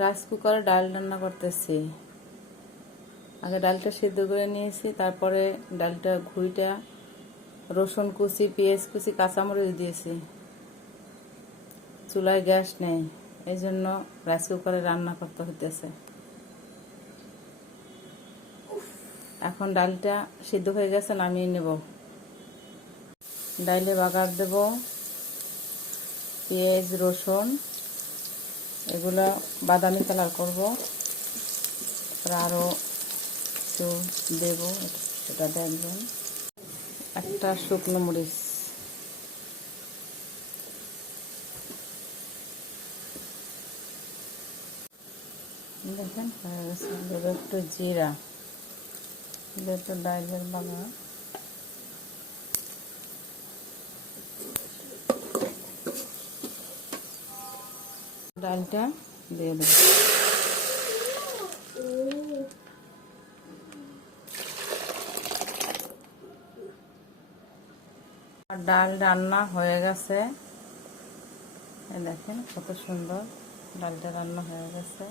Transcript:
Rice কুকারে ডাল রান্না করতেছি। আগে ডালটা সিদ্ধ করে নিয়েছি, তারপরে ডালটা ঘুইটা রসুন কুচি, পেঁয়াজ কুচি, কাঁচামরিচ দিয়েছি। চুলায় গ্যাস নেই এই জন্য রাইস কুকারে রান্না করতে হইতেছে। এখন ডালটা সিদ্ধ হয়ে গেছে, নামিয়ে নেব। ডাইলে বাগার দেব, পেঁয়াজ, রসুন এগুলো বাদামি কালার করব। আরও একটু দেব, সেটা দেখবেন। একটা শুকনো মরিচ। দেখেন একটু জিরা। যেহেতু ডাইলের বাগান ডালটা দিয়ে দেব। ডাল রান্না হয়ে গেছে। দেখেন কত সুন্দর ডালটা রান্না হয়ে গেছে।